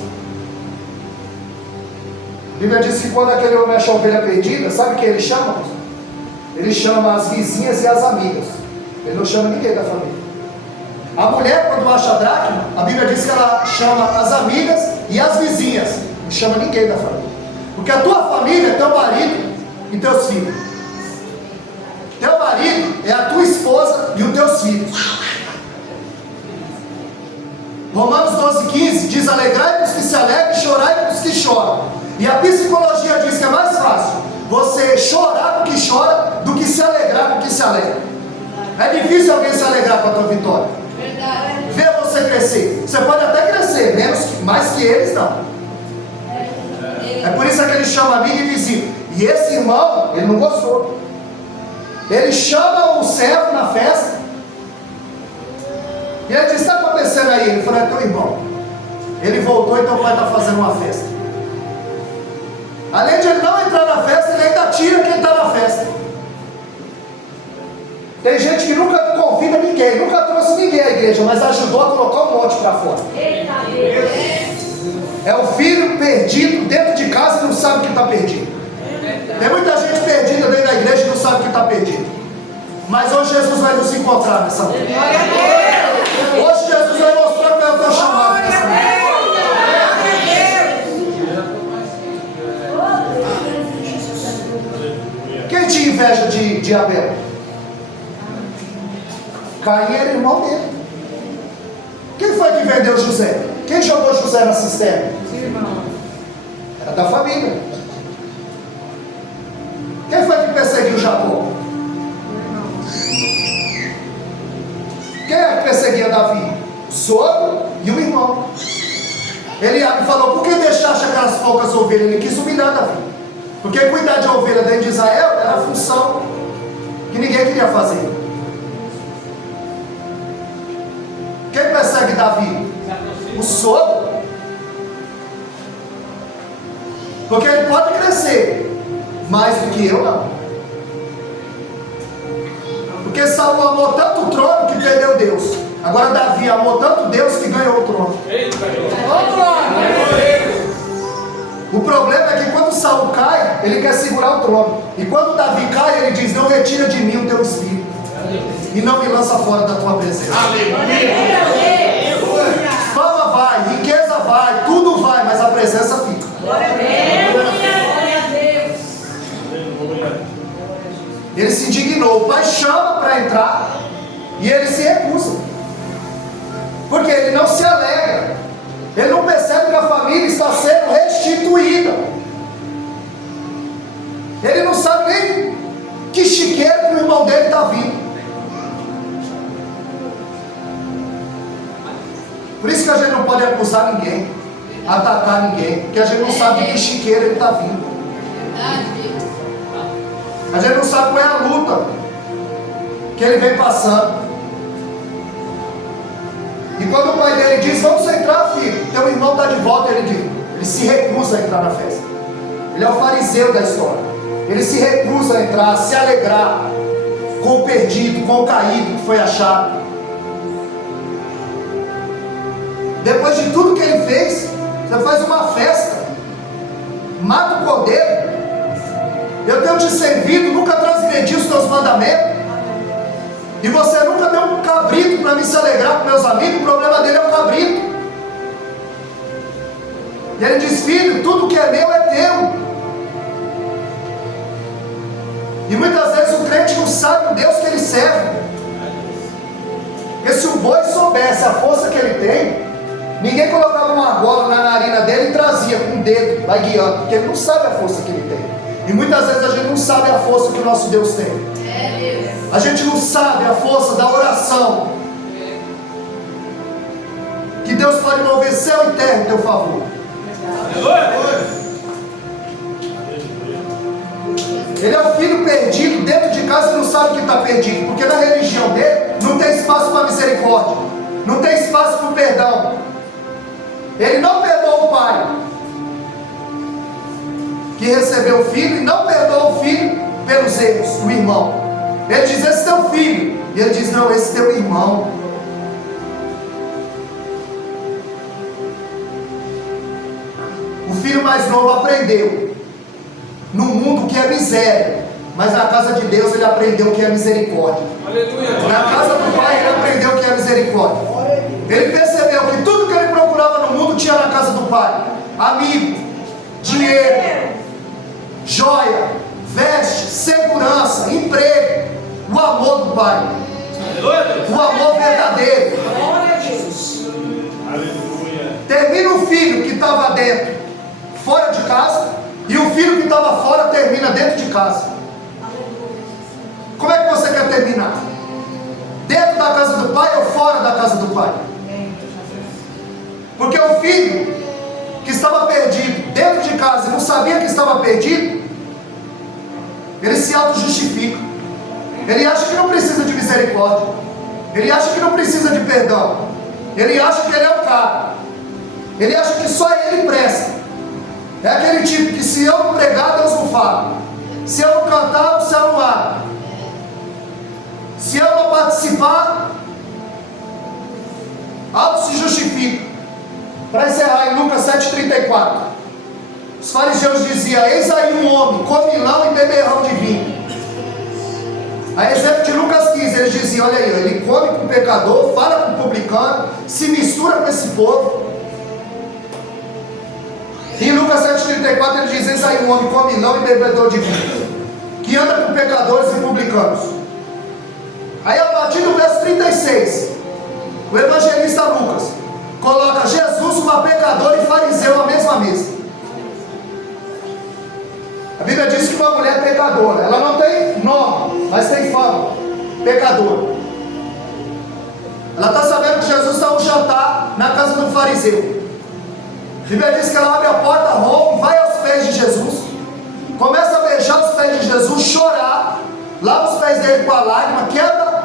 a Bíblia diz que quando aquele homem achou a ovelha perdida, sabe o que ele chama? Ele chama as vizinhas e as amigas. Ele não chama ninguém da família. A mulher, quando acha a dracma, a Bíblia diz que ela chama as amigas e as vizinhas. Não chama ninguém da família. Porque a tua família é teu marido e teus filhos. Teu marido é a tua esposa e os teus filhos. Romanos 12,15 diz: alegrai-vos que se alegram e chorai-vos que choram. E a psicologia diz que é mais fácil você chorar com que chora do que se alegrar com que se alegra. É difícil alguém se alegrar com a tua vitória. Ver você crescer. Você pode até crescer, mais que eles não. É por isso que ele chama amigo e vizinho. E esse irmão, ele não gostou. Ele chama o servo na festa. E ele disse: o que está acontecendo aí? Ele falou: é teu irmão. Ele voltou e teu pai está fazendo uma festa. Além de ele não entrar na festa, ele ainda tira quem está na festa. Tem gente que nunca convida ninguém, nunca trouxe ninguém à igreja, mas ajudou a colocar um monte para fora. É o filho perdido dentro de casa e não sabe que está perdido. Tem muita gente perdida dentro da igreja e não sabe que está perdido. Mas hoje Jesus vai nos encontrar nessa noite. Hoje Jesus vai mostrar qual é o teu chamado nessa noite. Quem tinha inveja de Abel? Caim era irmão dele. Quem foi que vendeu José? Quem jogou José na cisterna? Era da família. Quem foi que perseguiu Jacó? Quem é que perseguia Davi? O sogro e o irmão. Eliabe falou: por que deixaste aquelas poucas ovelhas? Ele quis humilhar Davi. Porque cuidar de ovelha dentro de Israel era a função que ninguém queria fazer. Quem persegue Davi? O sogro. Porque ele pode crescer, mais do que eu, não. Porque Saul amou tanto o trono que perdeu Deus. Agora Davi amou tanto Deus que ganhou o trono. O problema é que quando Saul cai, ele quer segurar o trono. E quando Davi cai, ele diz: não retira de mim o teu espírito. E não me lança fora da tua presença. Fama vai, riqueza vai, tudo vai, mas a presença fica. Ele se indignou. O pai chama para entrar e ele se recusa. Porque ele não se alegra. Ele não percebe que a família está sendo restituída. Ele não sabe nem que chiqueiro que o irmão dele está vindo. Por isso que a gente não pode acusar ninguém, atacar ninguém, porque a gente não sabe de que chiqueiro ele está vindo. A gente não sabe qual é a luta que ele vem passando. E quando o pai dele diz: vamos entrar, filho, teu irmão está de volta, ele se recusa a entrar na festa. Ele é o fariseu da história. Ele se recusa a entrar, a se alegrar com o perdido, com o caído que foi achado. Depois de tudo que ele fez, você faz uma festa, mata o cordeiro. Eu tenho te servido, nunca transgredi os teus mandamentos. E você nunca deu um cabrito para me se alegrar com meus amigos. O problema dele é o cabrito. E ele diz: filho, tudo que é meu é teu. E muitas vezes o crente não sabe o Deus que ele serve. Porque se o boi soubesse a força que ele tem, ninguém colocava uma argola na narina dele e trazia com o dedo, vai guiando, porque ele não sabe a força que ele tem. E muitas vezes a gente não sabe a força que o nosso Deus tem. A gente não sabe a força da oração, que Deus pode mover céu e terra em teu favor. Ele é o filho perdido dentro de casa e não sabe que está perdido, porque na religião dele não tem espaço para misericórdia, não tem espaço para o perdão. Ele não perdoa o pai que recebeu o filho, e não perdoa o filho pelos erros do irmão. Ele diz: esse teu filho. E ele diz: não, esse teu irmão. O filho mais novo aprendeu no mundo que é miséria, mas na casa de Deus ele aprendeu o que é misericórdia. Aleluia. Na casa do pai ele aprendeu o que é misericórdia. Ele percebeu que tudo que ele procurava no mundo tinha na casa do pai: amigo, dinheiro, joia, veste, segurança, emprego, o amor do pai, o amor verdadeiro. Termina o filho que estava dentro, fora de casa, e o filho que estava fora termina dentro de casa. Como é que você quer terminar? Dentro da casa do pai ou fora da casa do pai? Porque o filho que estava perdido dentro de casa e não sabia que estava perdido, ele se auto-justifica. Ele acha que não precisa de misericórdia. Ele acha que não precisa de perdão. Ele acha que ele é o cara. Ele acha que só ele presta. É aquele tipo que se eu não pregar, Deus não fala. Se eu não cantar, o céu não abre. Se eu não participar, auto se justifica. Para encerrar, em Lucas 7,34, os fariseus diziam: eis aí um homem, comilão e beberrão de vinho. A exemplo de Lucas 15, eles diziam: olha aí, ele come com o pecador, fala com o publicano, se mistura com esse povo. Em Lucas 7,34 ele diz: eis aí um homem, comilão e bebedor de vinho, que anda com pecadores e publicanos. Aí a partir do verso 36, o evangelista Lucas coloca Jesus, uma pecadora, e fariseu na mesma mesa. A Bíblia diz que uma mulher pecadora, ela não tem nome, mas tem fama, pecadora. Ela está sabendo que Jesus está no jantar na casa do fariseu. A Bíblia diz que ela abre a porta, rompe, vai aos pés de Jesus, começa a beijar os pés de Jesus, chorar, lava os pés dele com a lágrima, quebra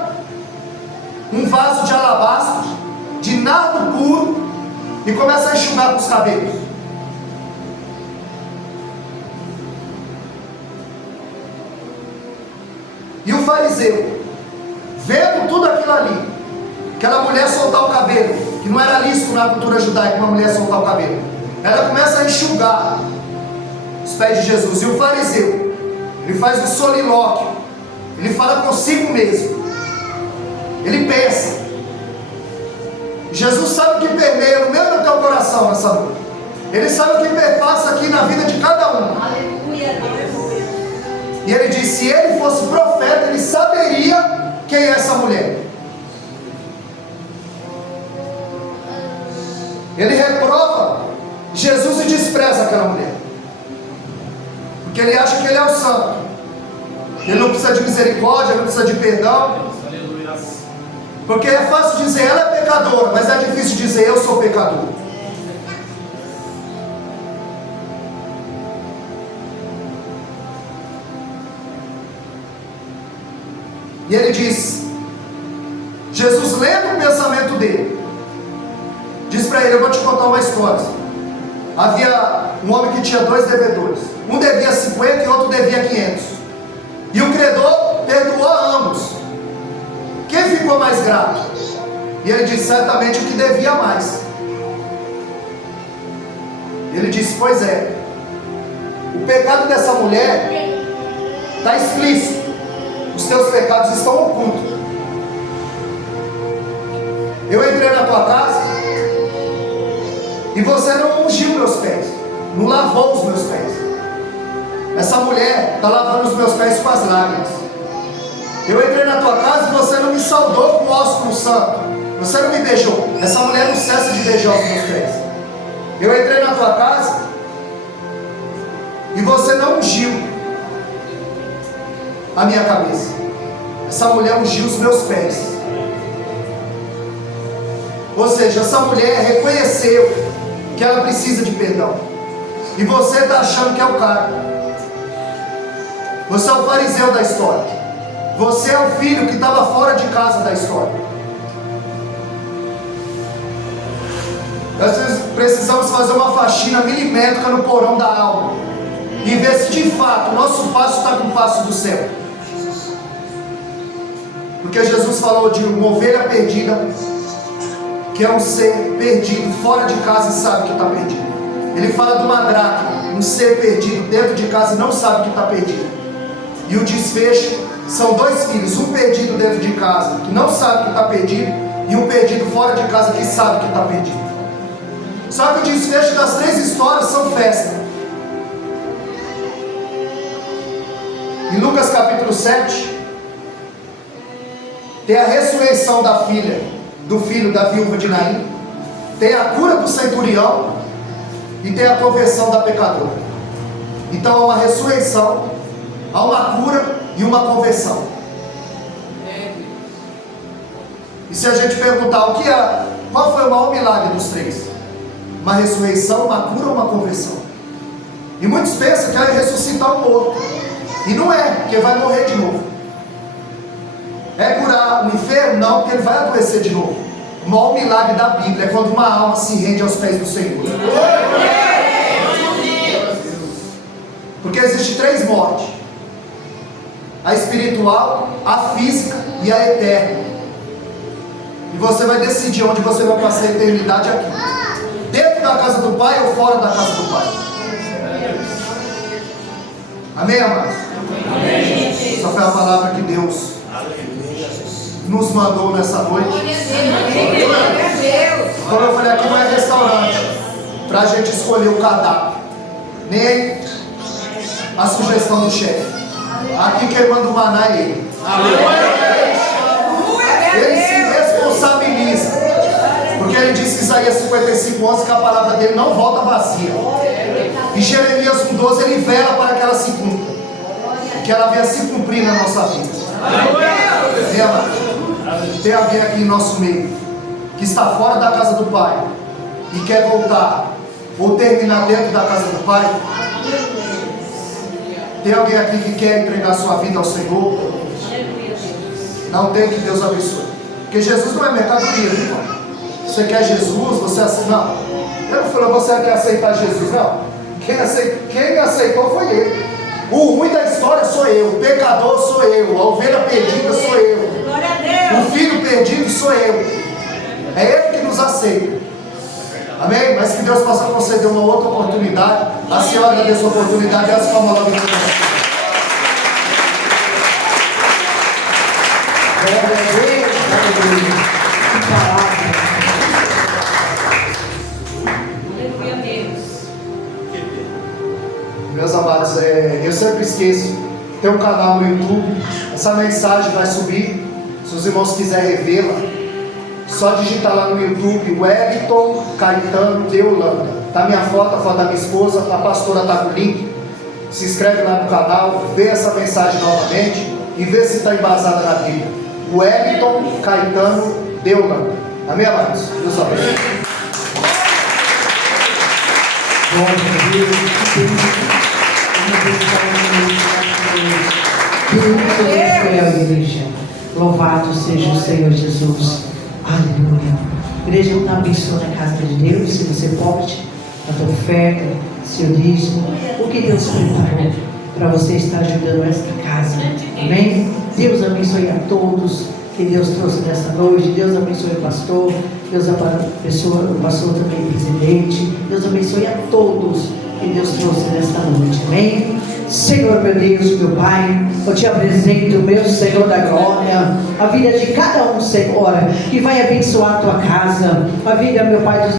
um vaso de alabastro de nardo puro e começa a enxugar com os cabelos. o fariseu, vendo tudo aquilo ali, aquela mulher soltar o cabelo, que não era lícito na cultura judaica uma mulher soltar o cabelo, ela começa a enxugar os pés de Jesus. E o fariseu, ele faz um solilóquio, ele fala consigo mesmo, ele pensa. Jesus sabe o que permeia no meu e no teu coração nessa noite. Ele sabe o que perpassa aqui na vida de cada um. Aleluia, aleluia. E ele disse: se ele fosse profeta, ele saberia quem é essa mulher. Ele reprova Jesus e despreza aquela mulher, porque ele acha que ele é o santo, ele não precisa de misericórdia, ele não precisa de perdão. Porque é fácil dizer ela é pecadora, mas é difícil dizer eu sou pecador. E ele diz, Jesus lendo o pensamento dele, diz para ele: eu vou te contar uma história. Havia um homem que tinha 2 devedores, um devia 50 e outro devia 500, e o credor perdoou a ambos. Quem ficou mais grato? E ele disse: certamente o que devia mais. Ele disse: pois é, o pecado dessa mulher está explícito, os teus pecados estão ocultos. Eu entrei na tua casa e você não ungiu meus pés, não lavou os meus pés. Essa mulher está lavando os meus pés com as lágrimas. Eu entrei na tua casa e você não me saudou com o ósculo santo, você não me beijou. Essa mulher não cessa de beijar os meus pés. Eu entrei na tua casa e você não ungiu a minha cabeça. Essa mulher ungiu os meus pés. Ou seja, essa mulher reconheceu que ela precisa de perdão, e você está achando que é o cara. Você é o fariseu da história. Você é o filho que estava fora de casa da história. Nós precisamos fazer uma faxina milimétrica no porão da alma e ver se de fato o nosso passo está com o passo do céu. Porque Jesus falou de uma ovelha perdida, que é um ser perdido fora de casa e sabe que está perdido. Ele fala de uma dracma, um ser perdido dentro de casa e não sabe que está perdido. E o desfecho são 2 filhos, um perdido dentro de casa que não sabe que está perdido, e um perdido fora de casa que sabe que está perdido. Só que o desfecho das 3 histórias são festa. Em Lucas capítulo 7 tem a ressurreição da filha, do filho da viúva de Naim, tem a cura do centurião e tem a conversão da pecadora. Então há uma ressurreição, há uma cura e uma conversão. E se a gente perguntar qual foi o maior milagre dos 3? Uma ressurreição, uma cura ou uma conversão? E muitos pensam que é ressuscitar um morto, e não é, porque vai morrer de novo. É curar o enfermo? Não, porque ele vai adoecer de novo. O maior milagre da Bíblia é quando uma alma se rende aos pés do Senhor. Porque existem 3 mortes: a espiritual, a física e a eterna. E você vai decidir onde você vai passar a eternidade aqui: dentro da casa do Pai ou fora da casa do Pai. Amém, amados? Amém. Essa foi a palavra que Deus nos mandou nessa noite. Como eu falei, aqui não é restaurante para a gente escolher o cardápio, nem a sugestão do chefe. Aqui quem manda o maná é Ele. Ele se responsabiliza, porque Ele disse em Isaías 55:11 que a palavra dele não volta vazia. Em Jeremias 1:12 Ele vela para que ela se cumpra, que ela venha se cumprir na nossa vida. Tem alguém aqui em nosso meio que está fora da casa do Pai e quer voltar ou terminar dentro da casa do Pai? Tem alguém aqui que quer entregar sua vida ao Senhor? Não tem, que Deus abençoe. Porque Jesus não é mercadoria, viu, irmão? Você quer Jesus, você aceita. Não, eu não falei você quer aceitar Jesus, não. Quem aceitou foi Ele. O ruim da história sou eu, o pecador sou eu, a ovelha perdida sou eu, Glória a Deus. o filho perdido sou eu. É Ele que nos aceita. Amém? Mas que Deus possa conceder uma outra oportunidade. A senhora agradeço a oportunidade e as palmas logo em Deus. Que palavra. Aleluia, Deus. Meus amados, eu sempre esqueço. Tem um canal no YouTube. Essa mensagem vai subir. Se os irmãos quiserem revê-la, só digitar lá no YouTube Wellington Caetano de Holanda. Tá minha foto, a foto da minha esposa, a pastora está com o link. Se inscreve lá no canal, vê essa mensagem novamente e vê se está embasada na Bíblia. Wellington Caetano de Holanda. Amém, amados? Deus abençoe. Igreja. Louvado seja o Senhor Jesus. Aleluia. Igreja, eu abençoo na casa de Deus. Se você pode, a tua oferta, seu dízimo, o que Deus preparou para você estar ajudando esta casa. Amém? Deus abençoe a todos que Deus trouxe nesta noite. Deus abençoe o pastor. Deus abençoe o pastor também, presidente. Deus abençoe a todos que Deus trouxe nesta noite. Amém? Senhor, meu Deus, meu Pai, eu te apresento, meu Senhor da glória, a vida de cada um, Senhor, que vai abençoar a tua casa, a vida, meu Pai, dos